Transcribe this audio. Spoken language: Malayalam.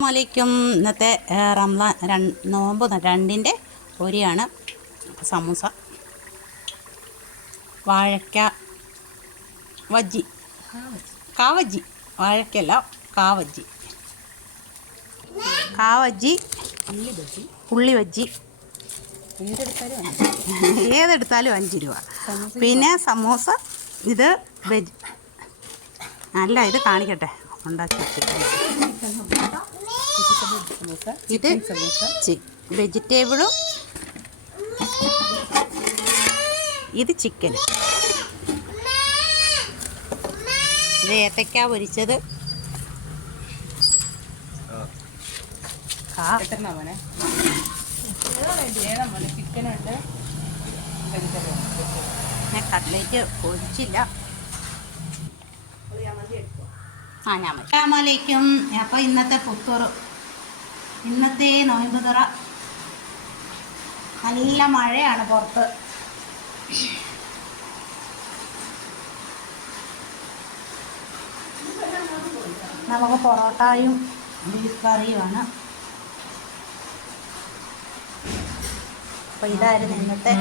അസ്സലാമലൈക്കും. ഇന്നത്തെ റംസാൻ നോമ്പ് 2-ൻ്റെ ഒരിയാണ് സമൂസ, വാഴക്ക വജ്ജി, കാവജ്ജി, വാഴക്കല്ല കാവജ്ജി, ഉള്ളി ബജ്ജി, ഏതെടുത്താലും 5 രൂപ. പിന്നെ സമൂസ, ഇത് വെജ് അല്ല, ഇത് കാണിക്കട്ടെ ഉണ്ടാക്കി വെച്ചിട്ട്. ഇത് വെജിറ്റബിളും, ഇത് ചിക്കൻ, ഇത് ഏത്തക്ക പൊരിച്ചത്, കട്ട്ലേറ്റ് പൊരിച്ചില്ല. അസ്സലാമലൈക്കും. അപ്പോൾ ഇന്നത്തെ പുത്തൂറ്, ഇന്നത്തെ നോയമ്പ് തുറ. നല്ല മഴയാണ് പുറത്ത്. നമുക്ക് പൊറോട്ടയും ബീഫ് കറിയുമാണ്. അപ്പോൾ ഇതായിരുന്നു ഇന്നത്തെ